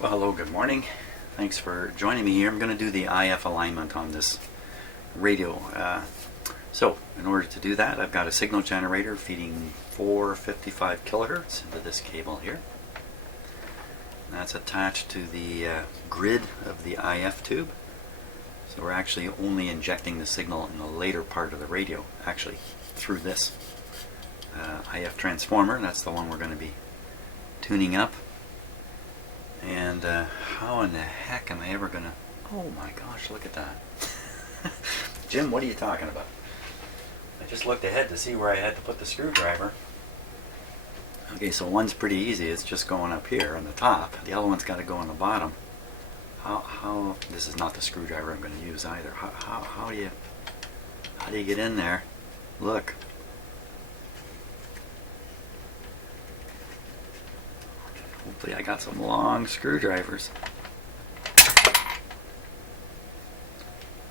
Well, hello, good morning. Thanks for joining me here. I'm going to do the IF alignment on this radio. So, in order to do that, I've got a signal generator feeding 455 kilohertz into this cable here. That's attached to the grid of the IF tube. So we're actually only injecting the signal in the later part of the radio, actually through this IF transformer. That's the one we're going to be tuning up. And how in the heck am I ever going to... Oh my gosh, look at that. Jim, what are you talking about? I just looked ahead to see where I had to put the screwdriver. Okay, so one's pretty easy. It's just going up here on the top. The other one's got to go on the bottom. How this is not the screwdriver I'm going to use either. How do you get in there? Look. Hopefully I got some long screwdrivers.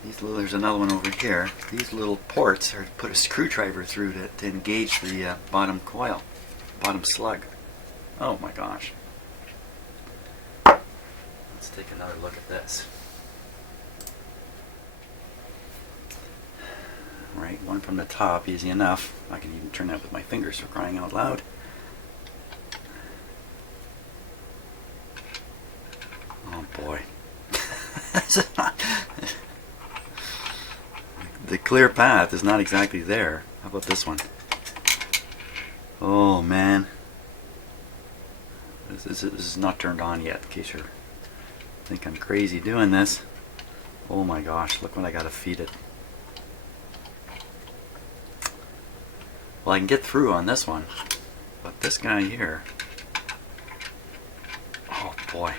There's another one over here. These little ports are to put a screwdriver through to engage the bottom coil, bottom slug. Oh my gosh. Let's take another look at this. Right, one from the top, easy enough. I can even turn that with my fingers for crying out loud. Oh boy. The clear path is not exactly there. How about this one? Oh man. This is not turned on yet, in case you think I'm crazy doing this. Oh my gosh, look when I gotta feed it. Well, I can get through on this one, but this guy here, oh boy.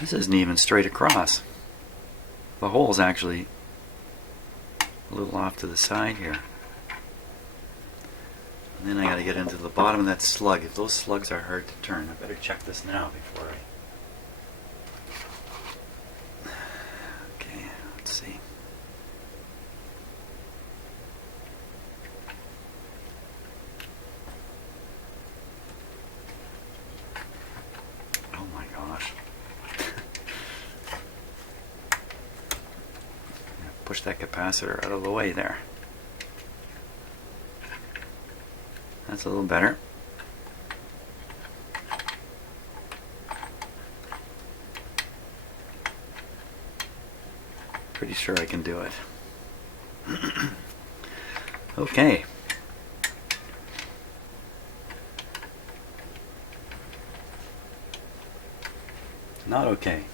This isn't even straight across. The hole's actually a little off to the side here. And then I got to get into the bottom of that slug. If those slugs are hard to turn, I better check this now before I... Okay, let's see. Oh my gosh. Push that capacitor out of the way there. That's a little better. Pretty sure I can do it. Okay. Not okay.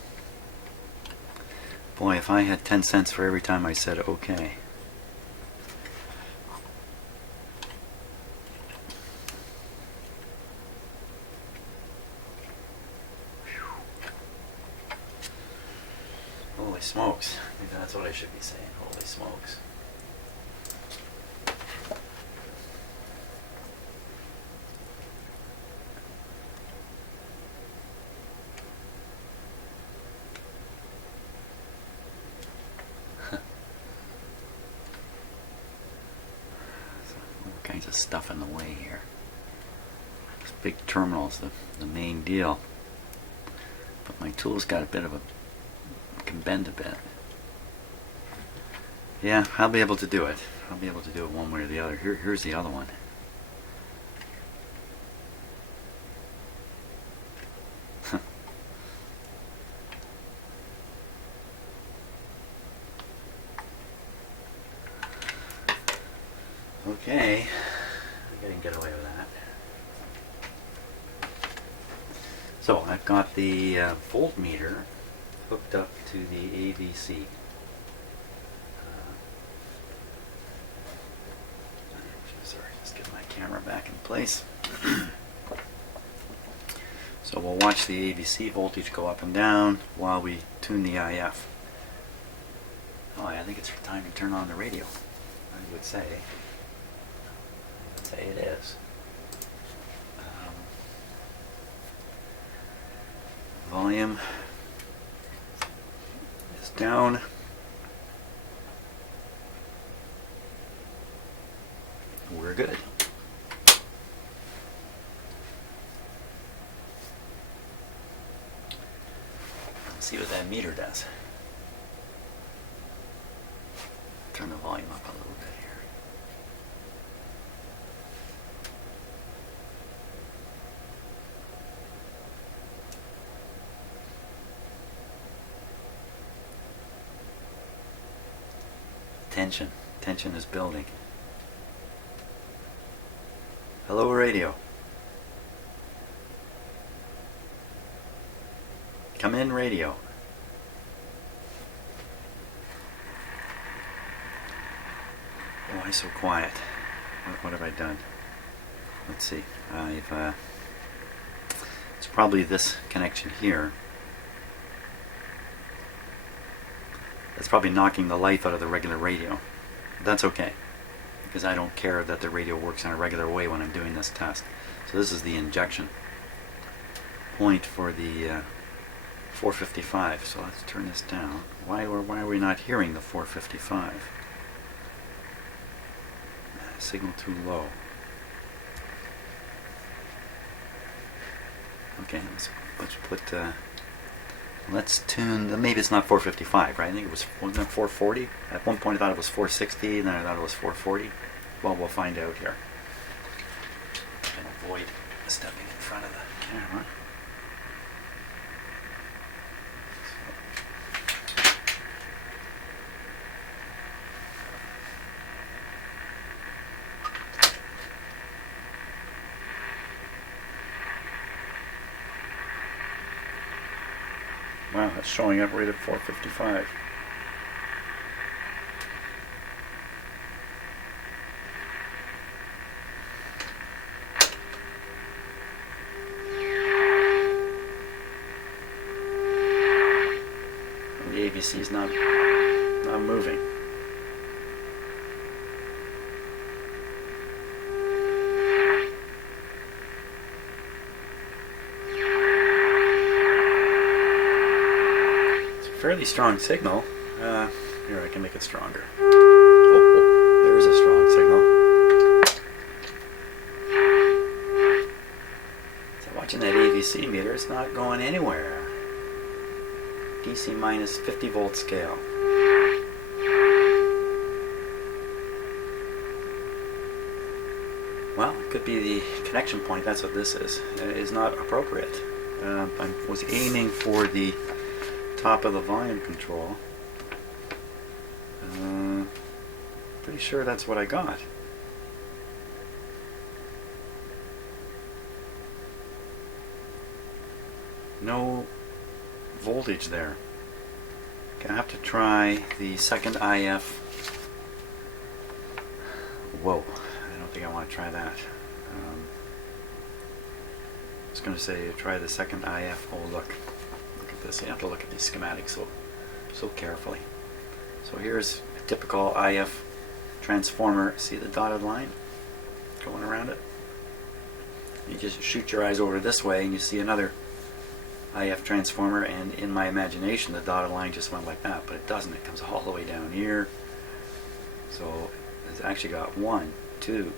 Boy, if I had 10 cents for every time I said okay. Holy smokes. Maybe that's what I should be saying. Holy smokes. All kinds of stuff in the way here. This big terminal's the main deal. But my tool's got a bit of a... can bend a bit. Yeah, I'll be able to do it. I'll be able to do it one way or the other. Here's the other one. Okay, I can get away with that. So I've got the voltmeter hooked up to the AVC. Sorry, just get my camera back in place. So we'll watch the AVC voltage go up and down while we tune the IF. Oh, I think it's time to turn on the radio, I would say. It is. Volume is down. good. Let's see what that meter does. Turn the volume up a little bit here. Tension. Tension is building. Hello, radio. Come in, radio. Why so quiet? What have I done? Let's see. It's probably this connection here. It's probably knocking the life out of the regular radio. That's okay, because I don't care that the radio works in a regular way when I'm doing this test. So this is the injection point for the 455. So let's turn this down. Why are we not hearing the 455? Signal too low. Okay, let's tune. Maybe it's not 455, right? I think wasn't it 440? At one point I thought it was 460, and then I thought it was 440. Well, we'll find out here. And avoid stepping in front of the camera. Wow, that's showing up right at 455. And the ABC is not moving. Fairly strong signal. Here, I can make it stronger. Oh, there's a strong signal. So watching that AVC meter, it's not going anywhere. DC minus 50 volt scale. Well, it could be the connection point. That's what this is. It is not appropriate. I was aiming for the top of the volume control. Pretty sure that's what I got. No voltage there. Gonna have to try the second IF. Whoa, I don't think I want to try that. I was going to say try the second IF. Oh, look at this. You have to look at these schematics so carefully. So here's a typical IF transformer. See the dotted line going around it? You just shoot your eyes over this way and you see another IF transformer, and in my imagination the dotted line just went like that, but it doesn't. It comes all the way down here. So it's actually got 1, 2,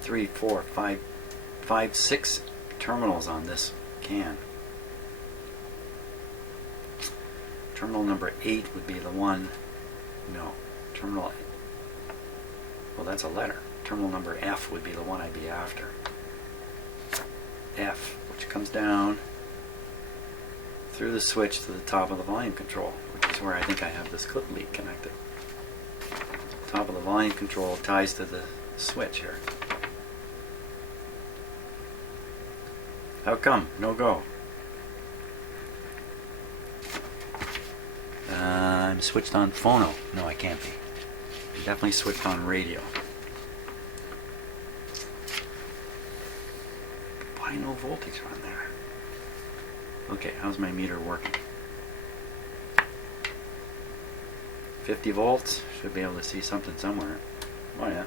3, 4, 5, 6 terminals on this can. Terminal number 8 would be the one. No, terminal. Well, that's a letter. Terminal number F would be the one I'd be after. F, which comes down through the switch to the top of the volume control, which is where I think I have this clip lead connected. Top of the volume control ties to the switch here. How come? No go. I'm switched on phono. No, I can't be. I'm definitely switched on radio. Why no voltage on there? Okay, how's my meter working? 50 volts. Should be able to see something somewhere. Oh yeah.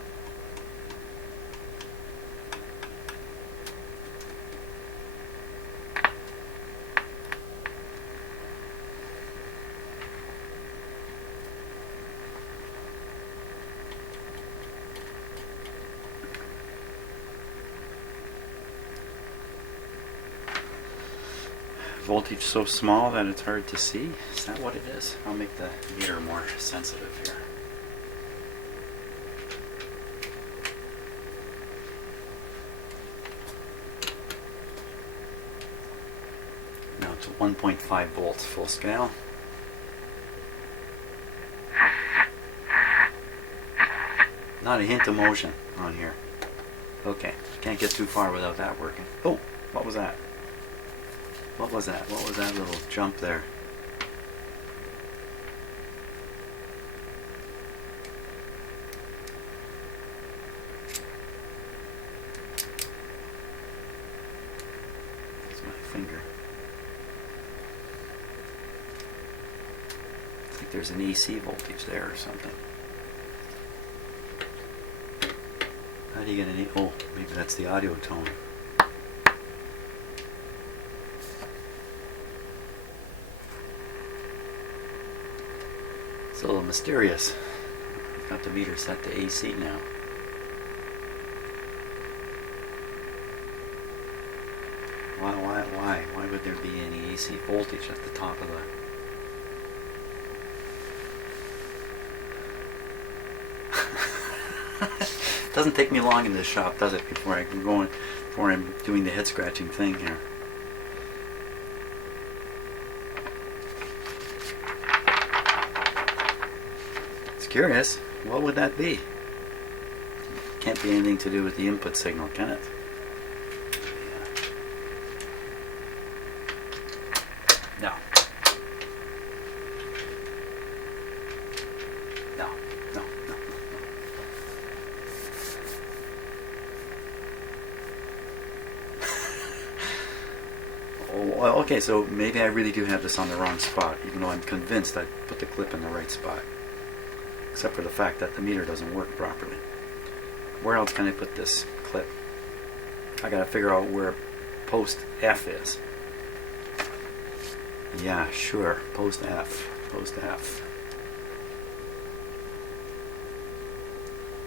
voltage so small that it's hard to see? Is that what it is? I'll make the meter more sensitive here. Now it's 1.5 volts full scale. Not a hint of motion on here. Okay, can't get too far without that working. Oh, what was that? What was that? What was that little jump there? That's my finger. I think there's an AC voltage there or something. How do you get an oh, maybe that's the audio tone. It's a little mysterious. I've got the meter set to AC now. Why would there be any AC voltage at the top of the... Doesn't take me long in this shop, does it, before I'm doing the head scratching thing here. It's curious. What would that be? Can't be anything to do with the input signal, can it? No. No. No. No. Oh, okay, so maybe I really do have this on the wrong spot, even though I'm convinced I put the clip in the right spot. Except for the fact that the meter doesn't work properly. Where else can I put this clip? I gotta figure out where post F is. Yeah, sure, post F. Post F.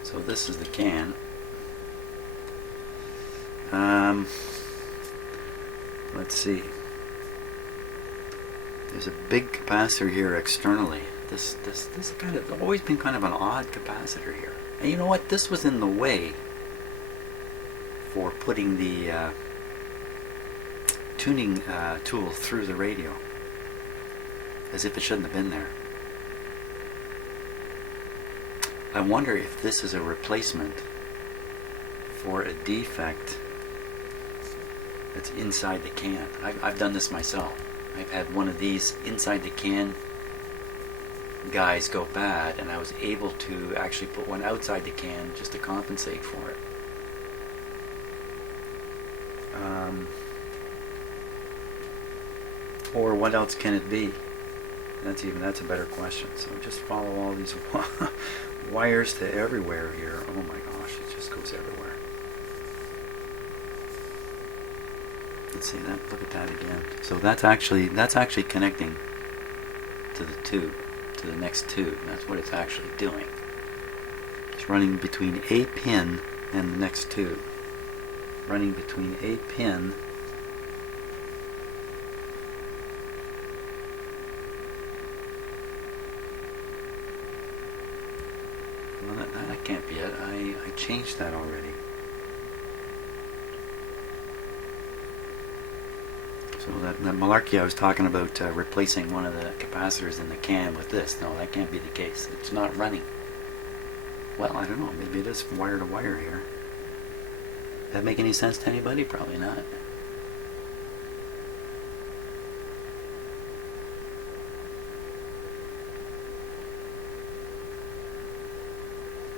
So this is the can. Let's see. There's a big capacitor here externally. This kind of always been kind of an odd capacitor here. And you know what? This was in the way for putting the tuning tool through the radio, as if it shouldn't have been there. I wonder if this is a replacement for a defect that's inside the can. I've done this myself. I've had one of these inside the can guys go bad, and I was able to actually put one outside the can just to compensate for it. Or what else can it be? That's a better question. So just follow all these wires to everywhere here. Oh my gosh, it just goes everywhere. Let's see that. Look at that again. So that's actually connecting to the tube, to the next tube. That's what it's actually doing. It's running between a pin and the next tube. Running between a pin well, that can't be it. I changed that already. So that malarkey I was talking about, replacing one of the capacitors in the can with this, no, that can't be the case. It's not running. Well, I don't know, maybe it is wire to wire here. Does that make any sense to anybody? Probably not.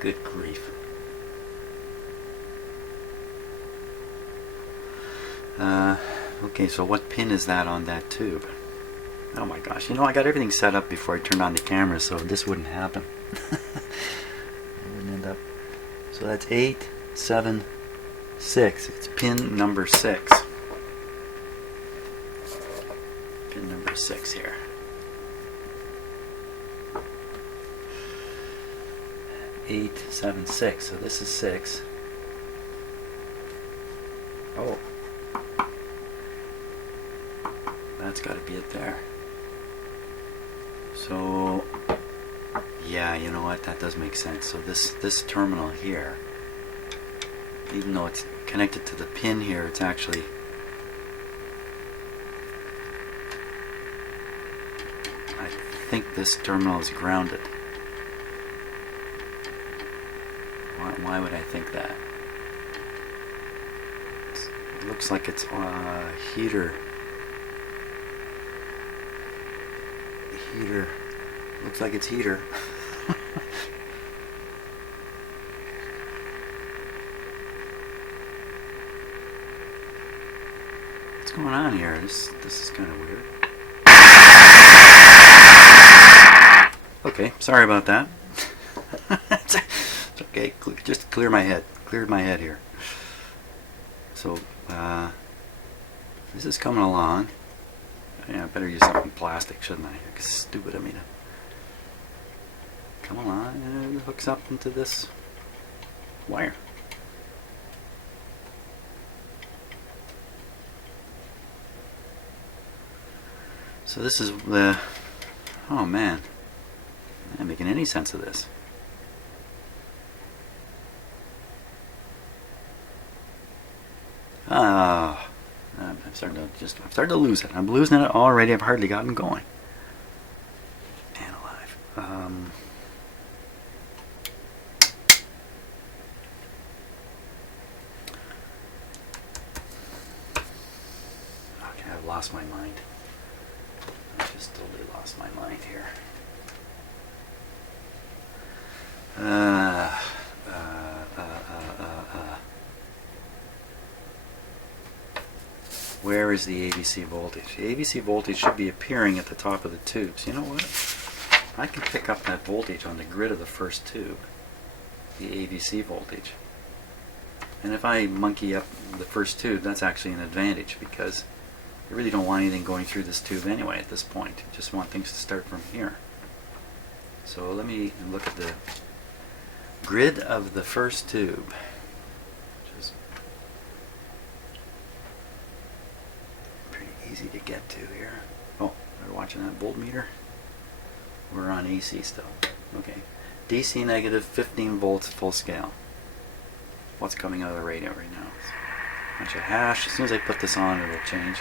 Good grief. Okay, so what pin is that on that tube? Oh my gosh, you know, I got everything set up before I turned on the camera, so this wouldn't happen. It wouldn't end up. So that's 8, 7, 6. It's pin number 6. Pin number 6 here. Eight, 7, 6. So this is 6. that's got to be it there. So, yeah, you know what? That does make sense. So this terminal here, even though it's connected to the pin here, it's actually I think this terminal is grounded. Why would I think that? It looks like it's heater. Looks like it's heater. What's going on here? This is kind of weird. Okay, sorry about that. It's okay. Just clear my head. Cleared my head here. So this is coming along. Yeah, I better use something plastic, shouldn't I? It's stupid of me to come along, and it hooks up into this wire. So this is the, oh man, I'm not making any sense of this. I'm starting to lose it. I'm losing it already. I've hardly gotten going. Man alive. Okay, I've lost my mind. I've just totally lost my mind here. Where is the AVC voltage? The AVC voltage should be appearing at the top of the tubes. You know what? I can pick up that voltage on the grid of the first tube, the AVC voltage. And if I monkey up the first tube, that's actually an advantage, because I really don't want anything going through this tube anyway at this point. I just want things to start from here. So let me look at the grid of the first tube, which is pretty easy to get to here. Oh, we're watching that voltmeter. We're on AC still. Okay. DC negative 15 volts full scale. What's coming out of the radio right now? A bunch of hash. As soon as I put this on, it'll change.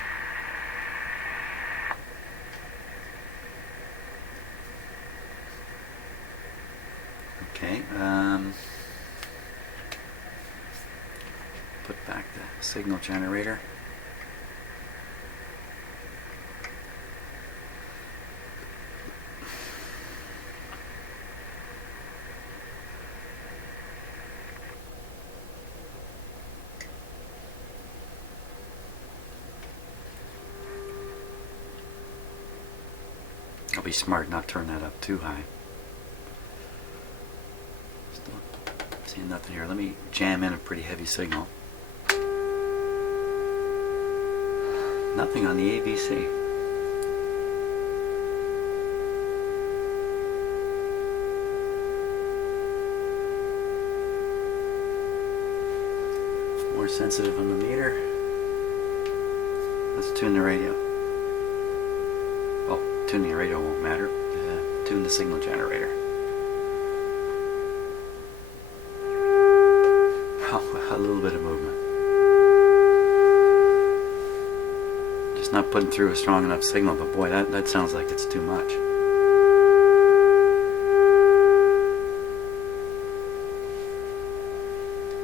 Okay. Put back the signal generator. I'll be smart not turn that up too high. Still seeing nothing here. Let me jam in a pretty heavy signal. Nothing on the AVC. More sensitive on the meter. Let's tune the radio. Tuning the radio won't matter. Tune the signal generator. Oh, a little bit of movement. Just not putting through a strong enough signal, but boy, that sounds like it's too much.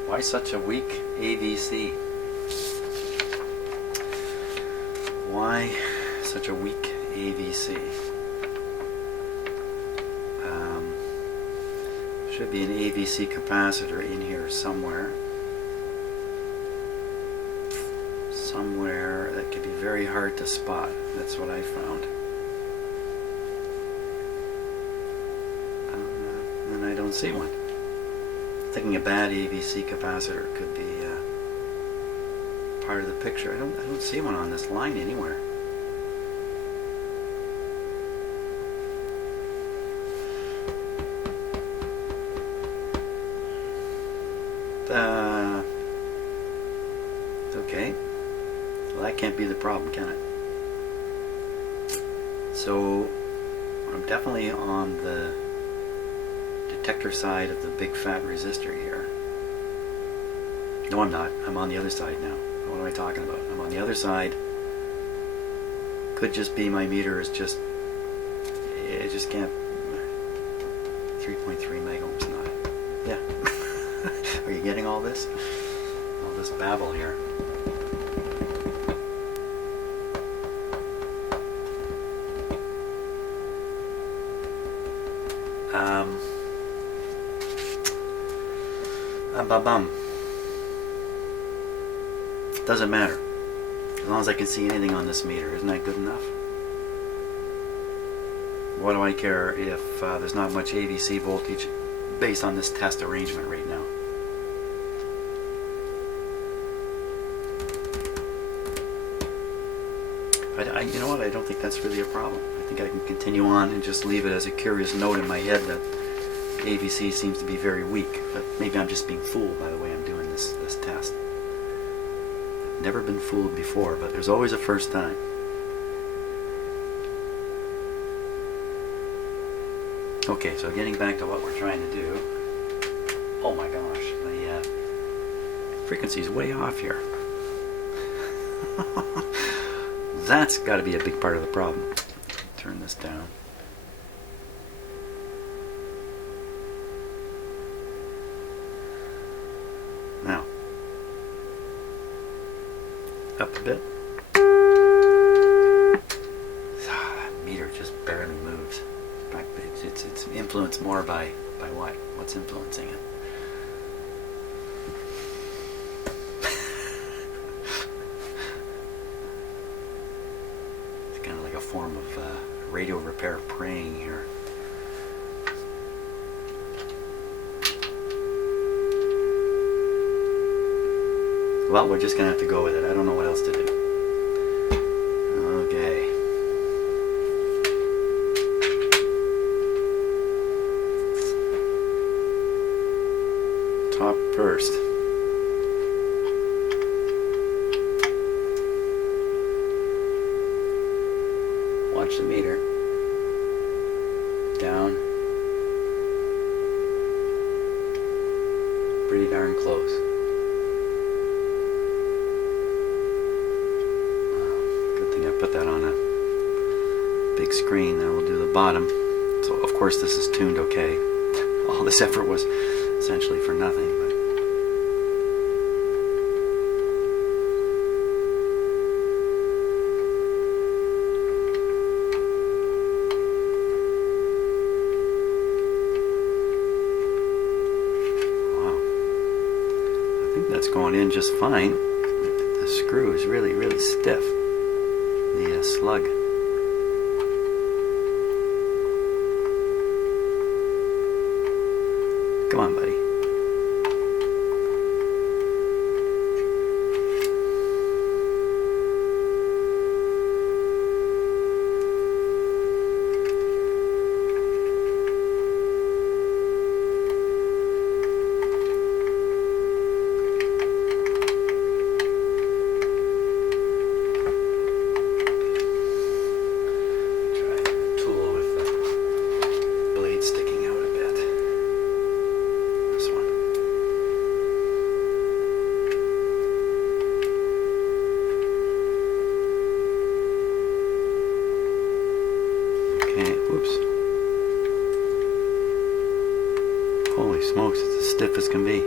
Why such a weak AVC? Why such a weak AVC? Should be an AVC capacitor in here somewhere. Somewhere that could be very hard to spot. That's what I found. And I don't see one. Thinking a bad AVC capacitor could be part of the picture. I don't see one on this line anywhere. Okay. Well, that can't be the problem, can it? So I'm definitely on the detector side of the big fat resistor here. No, I'm not. I'm on the other side now. What am I talking about? I'm on the other side. Could just be my meter is just, it just can't, 3.3 megohms not. Yeah. Are you getting all this? All this babble here. Bum. Doesn't matter. As long as I can see anything on this meter, isn't that good enough? What do I care if there's not much AVC voltage based on this test arrangement right now? You know what? I don't think that's really a problem. I think I can continue on and just leave it as a curious note in my head that AVC seems to be very weak. But maybe I'm just being fooled by the way I'm doing this test. I've never been fooled before, but there's always a first time. Okay, so getting back to what we're trying to do. Oh my gosh, the frequency's way off here. That's got to be a big part of the problem. Turn this down. Now, up a bit. That meter just barely moves. It's influenced more by what? What's influencing it? It's kind of like a form of radio repair praying here. Well, we're just gonna have to go with it. I don't know what else to do. Okay. Top first. Watch the meter. Down. Pretty darn close. Put that on a big screen, then we'll do the bottom. So of course this is tuned okay. All this effort was essentially for nothing, but wow. I think that's going in just fine. The screw is really, really stiff. The slug. Come on, buddy. Whoops. Holy smokes, it's as stiff as can be.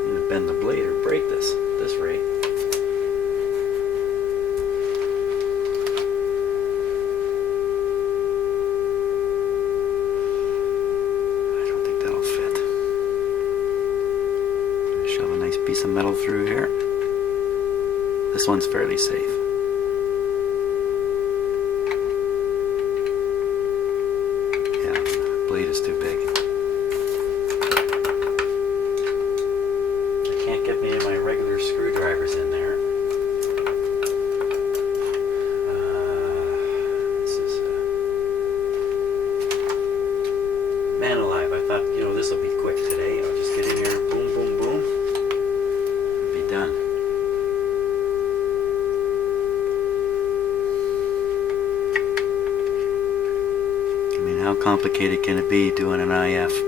I'm gonna bend the blade or break this at this rate. Piece of metal through here. This one's fairly safe. Yeah, the blade is too big. I can't get any of my regular screwdrivers in there. This is This will be quick today. I'll just get in here, boom, boom, boom, and be done. I mean, how complicated can it be doing an IF?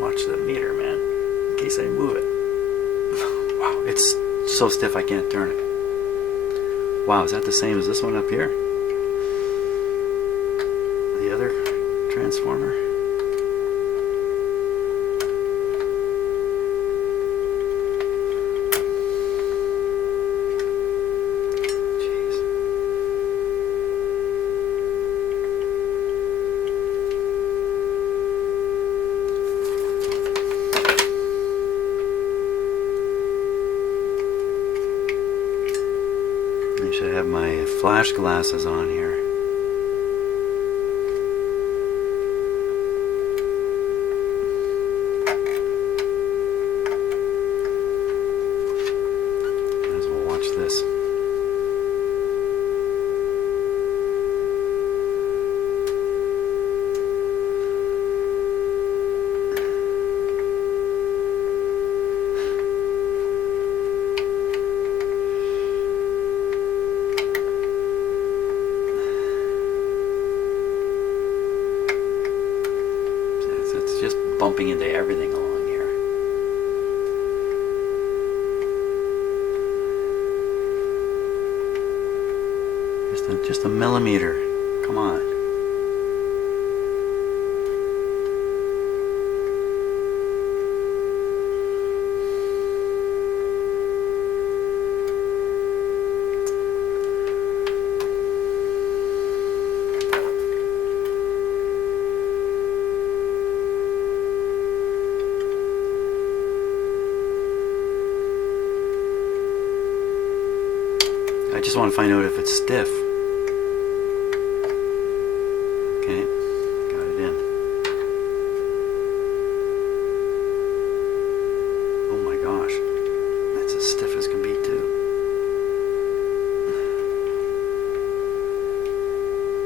Watch the meter, man, in case I move it. Wow, it's so stiff I can't turn it. Wow, is that the same as this one up here? The other transformer? I should have my flash glasses on here. Might as well watch this. Just bumping into everything along here. Just a millimeter. Come on. I just want to find out if it's stiff. Okay, got it in. Oh my gosh, that's as stiff as can be too.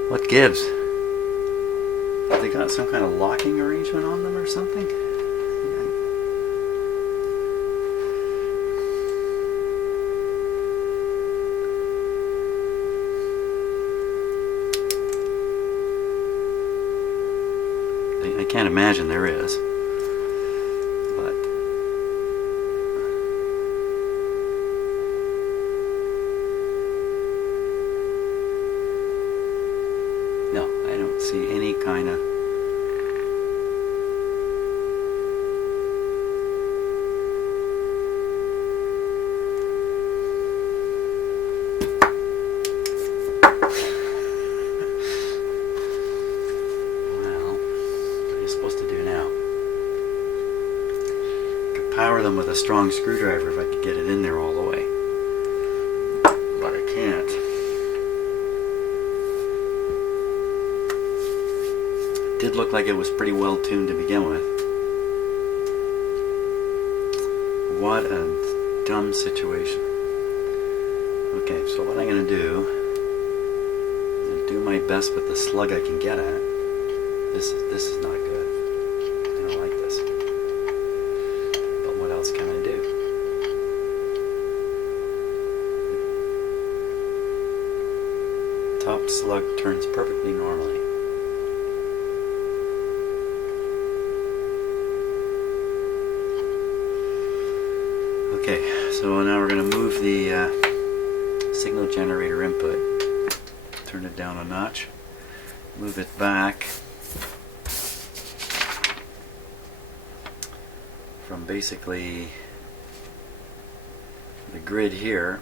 What gives? Have they got some kind of locking arrangement on them or something? I can't imagine there is, but no, I don't see any kind of power them with a strong screwdriver if I could get it in there all the way. But I can't. It did look like it was pretty well tuned to begin with. What a dumb situation. Okay, so what I'm going to do is do my best with the slug I can get at. This is not good. I don't like this. What else can I do? Top slug turns perfectly normally. Okay, so now we're going to move the signal generator input. Turn it down a notch. Move it back from basically the grid here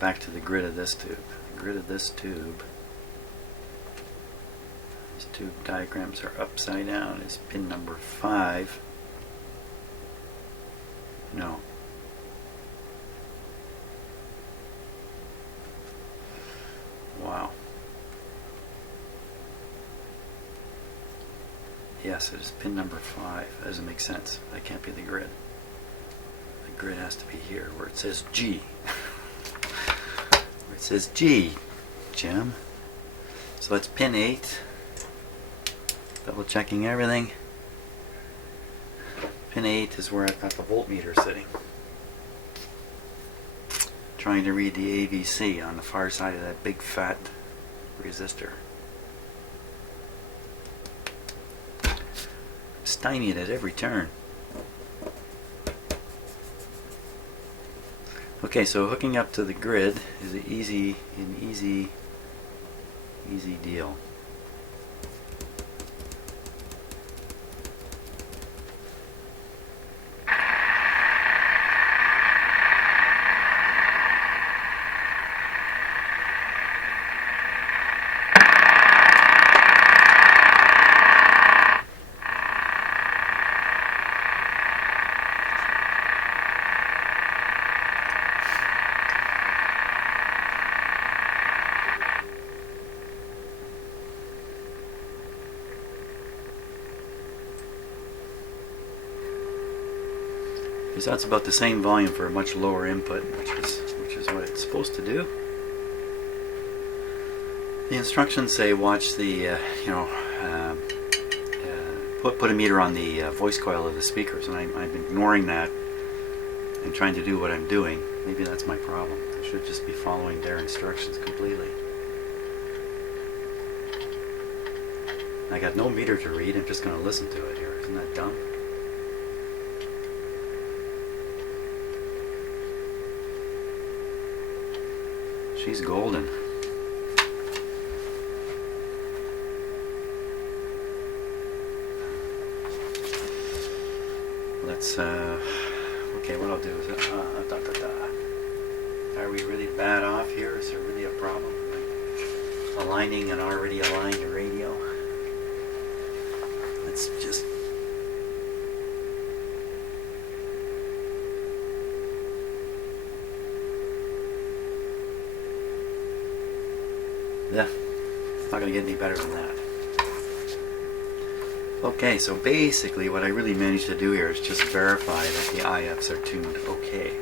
back to the grid of this tube. The grid of this tube. These tube diagrams are upside down. Is pin number 5. No. Wow. Yeah, yes, it is pin number 5. That doesn't make sense. That can't be the grid. The grid has to be here where it says G. Where it says G, Jim. So that's pin 8. Double checking everything. Pin 8 is where I've got the voltmeter sitting. Trying to read the AVC on the far side of that big fat resistor. Stymied at every turn. Okay, so hooking up to the grid is an easy deal. Because that's about the same volume for a much lower input, which is what it's supposed to do. The instructions say watch the put a meter on the voice coil of the speakers, and I'm ignoring that and trying to do what I'm doing. Maybe that's my problem. I should just be following their instructions completely. I got no meter to read. I'm just going to listen to it here. Isn't that dumb? She's golden. Let's, okay, what I'll do is, are we really bad off here? Is there really a problem? Aligning an already aligned radio? Let's just... Yeah, it's not going to get any better than that. Okay, so basically what I really managed to do here is just verify that the IFs are tuned okay,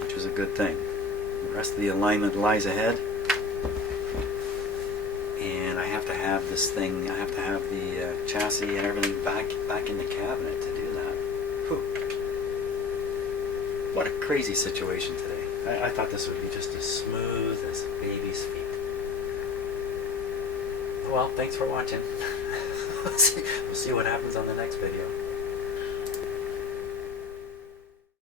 which is a good thing. The rest of the alignment lies ahead, and I have to have this thing, I have to have the chassis and everything back in the cabinet to do that. Whew. What a crazy situation today. I thought this would be just as smooth as baby's feet. Well, thanks for watching. We'll see what happens on the next video.